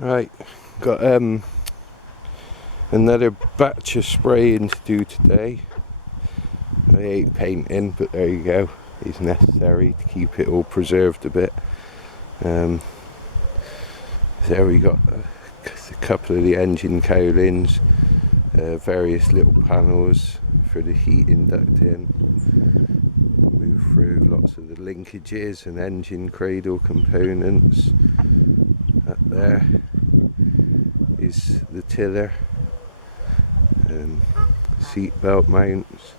Right, got another batch of spraying to do today. I ain't painting, but there you go. It's necessary to keep it all preserved a bit. So we got a couple of the engine cowlings, various little panels for the heating duct in. Move through lots of the linkages and engine cradle components. Up there is the tiller, seat belt mounts.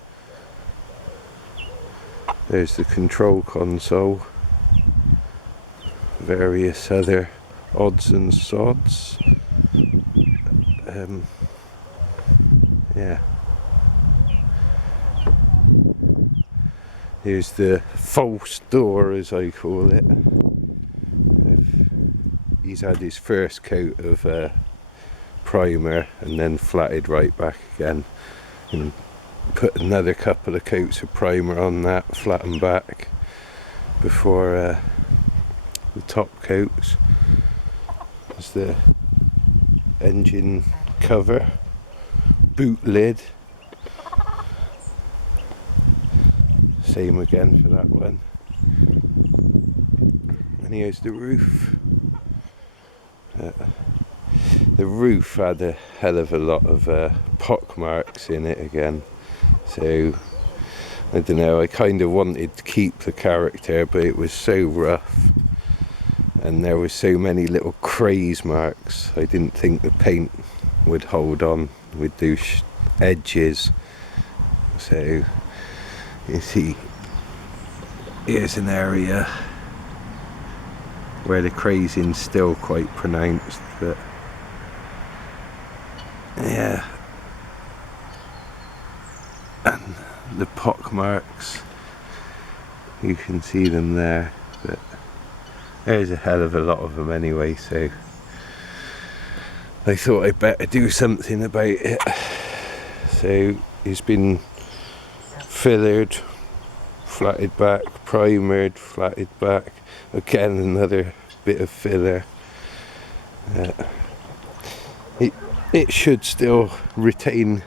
There's the control console, various other odds and sods. Yeah. Here's the false door, as I call it. He's had his first coat of primer and then flatted right back again, and put another couple of coats of primer on that, flatten back before the top coats. There's the engine cover, boot lid, same again for that one. And here's the roof. The roof had a hell of a lot of pock marks in it again, so I don't know, I kind of wanted to keep the character, but it was so rough and there were so many little craze marks. I didn't think the paint would hold on with those edges. So you see, here's an area where the crazing's still quite pronounced, but yeah. And the pock marks, you can see them there, but there's a hell of a lot of them anyway, so I thought I'd better do something about it. So it's been fillered, flatted back, primered, flatted back, again another bit of filler. It should still retain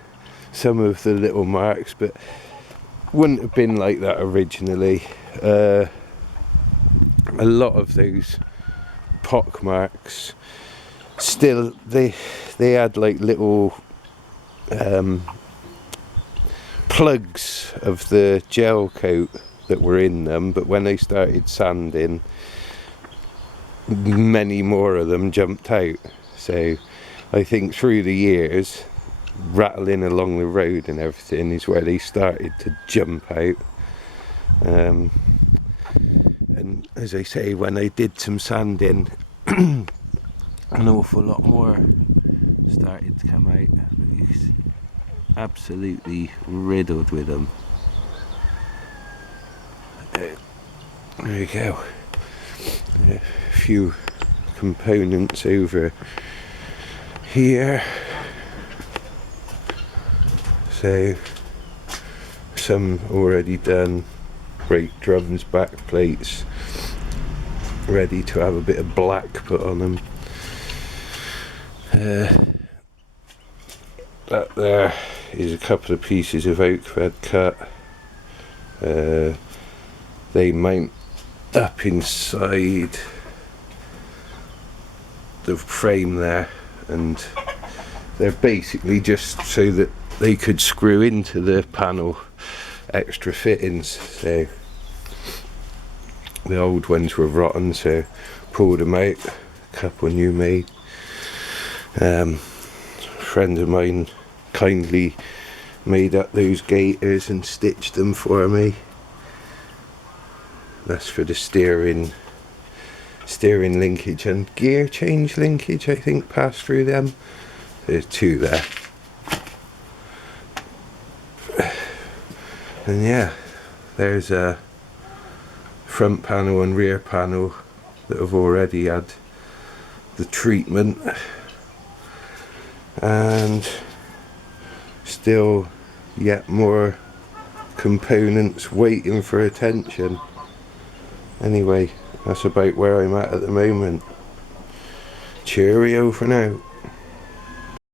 some of the little marks, but wouldn't have been like that originally. A lot of those pock marks still, they had like little plugs of the gel coat that were in them, but when they started sanding, many more of them jumped out. So I think through the years, rattling along the road and everything is where they started to jump out. And as I say, when I did some sanding, an awful lot more started to come out. It's absolutely riddled with them. There you go. A few components over here. So some already done, brake drums, back plates, ready to have a bit of black put on them. That there is a couple of pieces of oak thread cut. They mount up inside the frame there, and they're basically just so that they could screw into the panel extra fittings. So the old ones were rotten, so pulled them out, a couple new made. A friend of mine kindly made up those gaiters and stitched them for me. That's for the steering linkage and gear change linkage, I think, passed through them. There's two there. And yeah, there's a front panel and rear panel that have already had the treatment, and still yet more components waiting for attention. Anyway, that's about where I'm at the moment. Cheerio for now.